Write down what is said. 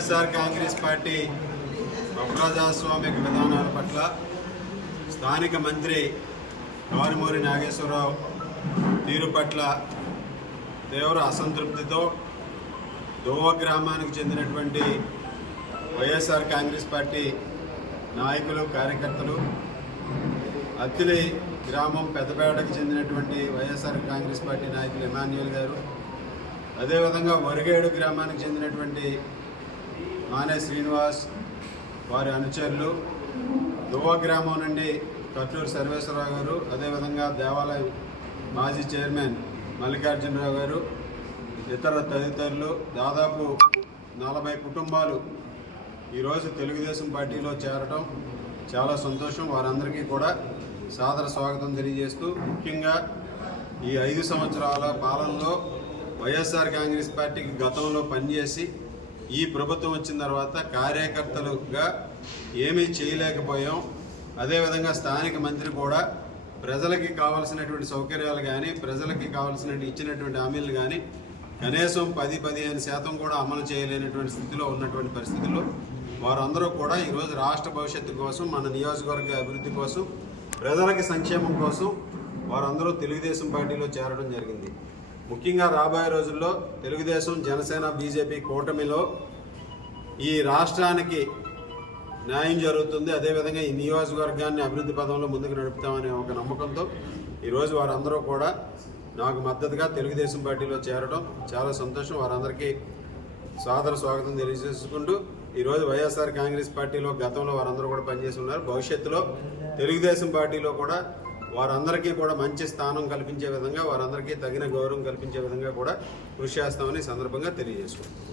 YSR Congress party ప్రజాస్వామిక విధానాల పట్ల స్థానిక మంత్రి కారుమూరి నాగేశ్వరరావు తీరు పట్ల తీవ్ర అసంతృప్తితో దోవ గ్రామానికి చెందినటువంటి వైఎస్ఆర్ కాంగ్రెస్ పార్టీ నాయకులు కార్యకర్తలు అత్తిలి గ్రామం పెద్దపేటకు చెందినటువంటి వైఎస్ఆర్ కాంగ్రెస్ పార్టీ నాయకులు ఎమాన్యుయల్ గారు అదేవిధంగా వరిగేడు గ్రామానికి చెందినటువంటి మానే శ్రీనివాస్ వారి అనుచరులు దువ్వ గ్రామం నుండి కట్టూరు సర్వేశ్వరరావు గారు అదేవిధంగా దేవాలయం మాజీ చైర్మన్ మల్లికార్జునరావు గారు ఇతర తదితరులు దాదాపు నలభై కుటుంబాలు ఈరోజు తెలుగుదేశం పార్టీలో చేరటం చాలా సంతోషం. వారందరికీ కూడా సాదర స్వాగతం తెలియజేస్తూ ముఖ్యంగా ఈ ఐదు సంవత్సరాల పాలనలో వైఎస్ఆర్ కాంగ్రెస్ పార్టీకి గతంలో పనిచేసి ఈ ప్రభుత్వం వచ్చిన తర్వాత కార్యకర్తలుగా ఏమీ చేయలేకపోయాం. అదేవిధంగా స్థానిక మంత్రి కూడా ప్రజలకి కావాల్సినటువంటి సౌకర్యాలు కానీ ప్రజలకి కావాల్సినటువంటి ఇచ్చినటువంటి హామీలు కానీ కనీసం పది పదిహేను శాతం కూడా అమలు చేయలేనటువంటి స్థితిలో ఉన్నటువంటి పరిస్థితుల్లో వారందరూ కూడా ఈరోజు రాష్ట్ర భవిష్యత్తు కోసం మన నియోజకవర్గ అభివృద్ధి కోసం ప్రజలకి సంక్షేమం కోసం వారందరూ తెలుగుదేశం పార్టీలో చేరడం జరిగింది. ముఖ్యంగా రాబోయే రోజుల్లో తెలుగుదేశం జనసేన బీజేపీ కూటమిలో ఈ రాష్ట్రానికి న్యాయం జరుగుతుంది. అదేవిధంగా ఈ నియోజకవర్గాన్ని అభివృద్ధి పదంలో ముందుకు నడుపుతామనే ఒక నమ్మకంతో ఈరోజు వారందరూ కూడా నాకు మద్దతుగా తెలుగుదేశం పార్టీలో చేరడం చాలా సంతోషం. వారందరికీ సాదర స్వాగతం తెలియజేసుకుంటూ ఈరోజు వైఎస్ఆర్ కాంగ్రెస్ పార్టీలో గతంలో వారందరూ కూడా పనిచేస్తున్నారు భవిష్యత్తులో తెలుగుదేశం పార్టీలో కూడా వారందరికీ కూడా మంచి స్థానం కల్పించే విధంగా వారందరికీ తగిన గౌరవం కల్పించే విధంగా కూడా కృషి చేస్తామని సందర్భంగా తెలియజేసుకుంటున్నాం.